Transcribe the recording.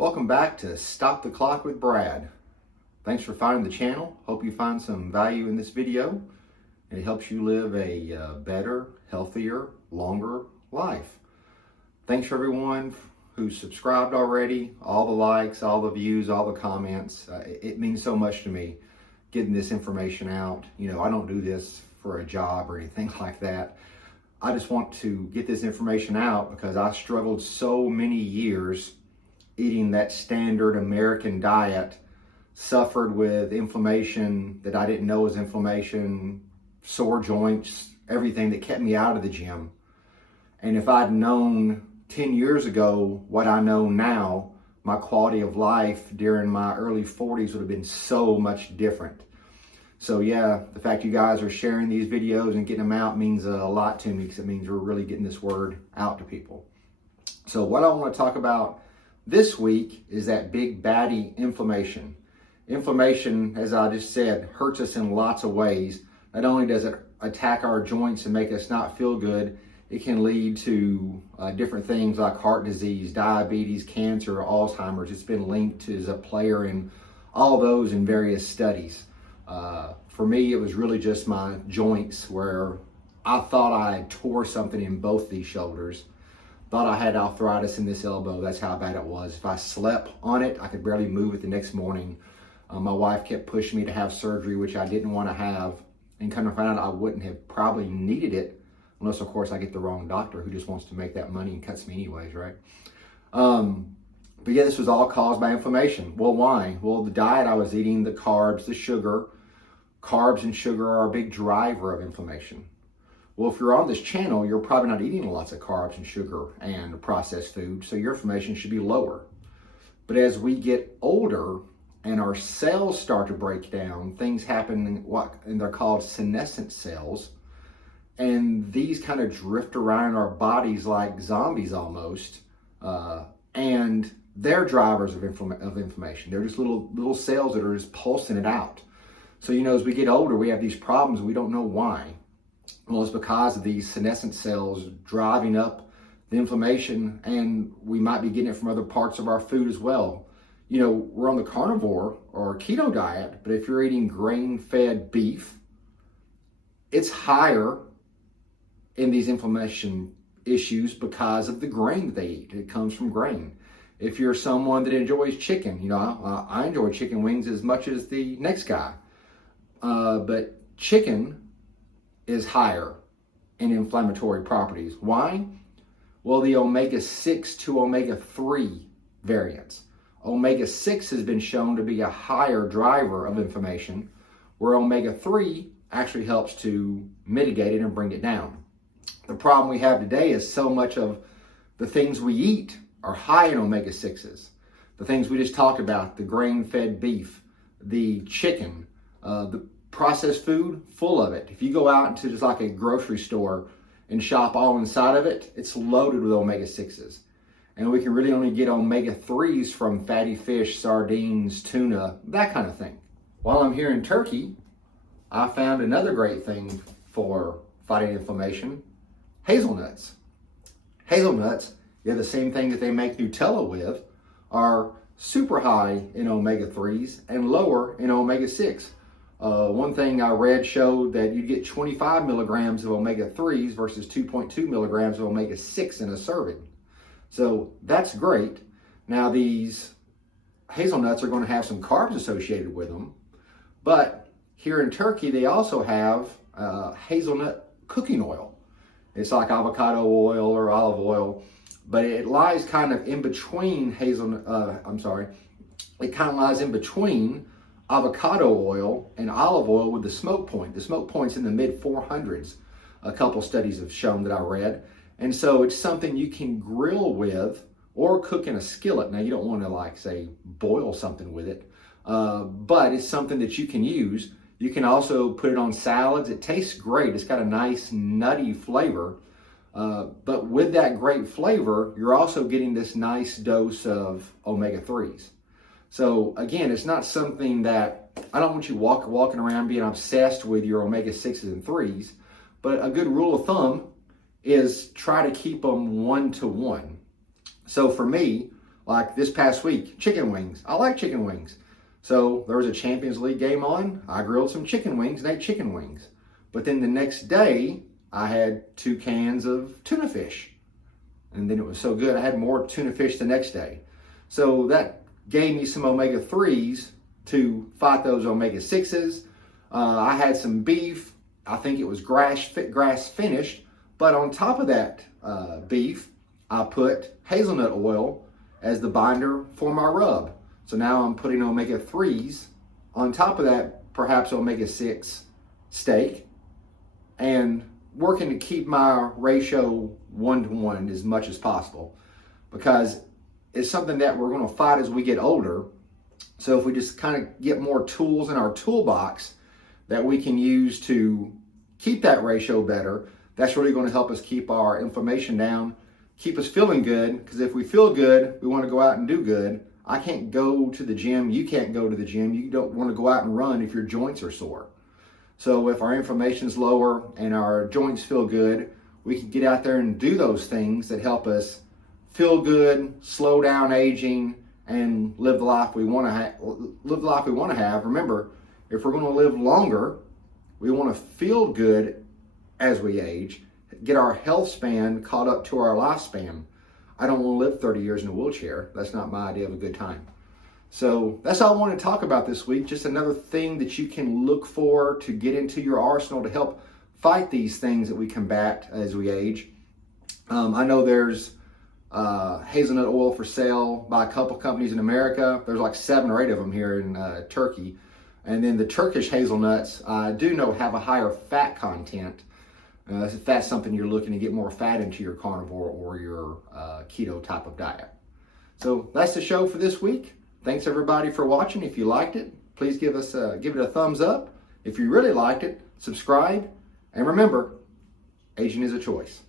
Welcome back to Stop the Clock with Brad. Thanks for finding the channel. Hope you find some value in this video and it helps you live a better, healthier, longer life. Thanks for everyone who's subscribed already, all the likes, all the views, all the comments. It means so much to me getting this information out. You know, I don't do this for a job or anything like that. I just want to get this information out because I struggled so many years eating that standard American diet, suffered with inflammation that I didn't know was inflammation, sore joints, everything that kept me out of the gym. And if I'd known 10 years ago what I know now, my quality of life during my early 40s would have been so much different. So yeah, the fact you guys are sharing these videos and getting them out means a lot to me because it means we're really getting this word out to people. So what I want to talk about this week is that big baddie, inflammation. Inflammation, as I just said, hurts us in lots of ways. Not only does it attack our joints and make us not feel good, it can lead to different things like heart disease, diabetes, cancer, Alzheimer's. It's been linked as a player in all those in various studies. For me, it was really just my joints where I thought I tore something in both these shoulders. Thought I had arthritis in this elbow. That's how bad it was. If I slept on it, I could barely move it the next morning. My wife kept pushing me to have surgery, which I didn't want to have. And kind of found out I wouldn't have probably needed it unless, of course, I get the wrong doctor who just wants to make that money and cuts me anyways, right? But yeah, this was all caused by inflammation. Well, why? Well, the diet I was eating, the carbs, the sugar. Carbs and sugar are a big driver of inflammation. Well, if you're on this channel, you're probably not eating lots of carbs and sugar and processed food, so your inflammation should be lower. But as we get older and our cells start to break down, things happen, and they're called senescent cells, and these kind of drift around our bodies like zombies almost, and they're drivers of inflammation. They're just little cells that are just pulsing it out. So, you know, as we get older, we have these problems, we don't know why. Well, it's because of these senescent cells driving up the inflammation, and we might be getting it from other parts of our food as well. You know, we're on the carnivore or keto diet, but if you're eating grain-fed beef, it's higher in these inflammation issues because of the grain that they eat. It comes from grain. If you're someone that enjoys chicken, you know, I enjoy chicken wings as much as the next guy, but chicken is higher in inflammatory properties. Why? Well, the omega-6 to omega-3 variants. Omega-6 has been shown to be a higher driver of inflammation, where omega-3 actually helps to mitigate it and bring it down. The problem we have today is so much of the things we eat are high in omega-6s. The things we just talked about, the grain-fed beef, the chicken, the processed food, full of it. If you go out into just like a grocery store and shop all inside of it, it's loaded with omega-6s. And we can really only get omega-3s from fatty fish, sardines, tuna, that kind of thing. While I'm here in Turkey, I found another great thing for fighting inflammation, hazelnuts. Hazelnuts, yeah, the same thing that they make Nutella with, are super high in omega-3s and lower in omega-6. One thing I read showed that you get 25 milligrams of omega-3s versus 2.2 milligrams of omega-6 in a serving. So that's great. Now these hazelnuts are going to have some carbs associated with them, but here in Turkey they also have hazelnut cooking oil. It's like avocado oil or olive oil, but it lies kind of in between it kind of lies in between avocado oil and olive oil with the smoke point. The smoke point's in the mid 400s. A couple studies have shown that I read. And so it's something you can grill with or cook in a skillet. Now you don't want to like say boil something with it, but it's something that you can use. You can also put it on salads. It tastes great. It's got a nice nutty flavor. But with that great flavor, you're also getting this nice dose of omega-3s. So again, it's not something that, I don't want you walking around being obsessed with your omega-6s and 3s, but a good rule of thumb is try to keep them 1 to 1. So for me, Like this past week, chicken wings. I like chicken wings. So there was a Champions League game on. I grilled some chicken wings and ate chicken wings. But then the next day, I had 2 cans of tuna fish. And then it was so good, I had more tuna fish the next day. So that gave me some omega-3s to fight those omega-6s. I had some beef. I think it was grass finished. But on top of that beef, I put hazelnut oil as the binder for my rub. So now I'm putting omega-3s on top of that, perhaps omega-6 steak, and working to keep my ratio 1-to-1 as much as possible, because it's something that we're going to fight as we get older. So if we just kind of get more tools in our toolbox that we can use to keep that ratio better, that's really going to help us keep our inflammation down, keep us feeling good, because if we feel good, we want to go out and do good. I can't go to the gym, you can't go to the gym, you don't want to go out and run if your joints are sore. So if our inflammation is lower and our joints feel good, we can get out there and do those things that help us feel good, slow down aging, and live the life we want to have. Remember, if we're going to live longer, we want to feel good as we age, get our health span caught up to our lifespan. I don't want to live 30 years in a wheelchair. That's not my idea of a good time. So that's all I want to talk about this week. Just another thing that you can look for to get into your arsenal to help fight these things that we combat as we age. I know there's hazelnut oil for sale by a couple companies in America. There's like 7 or 8 of them here in Turkey. And then the Turkish hazelnuts, I do know, have a higher fat content. If that's something you're looking to get more fat into your carnivore or your keto type of diet. So that's the show for this week. Thanks everybody for watching. If you liked it, please give it a thumbs up. If you really liked it, subscribe. And remember, aging is a choice.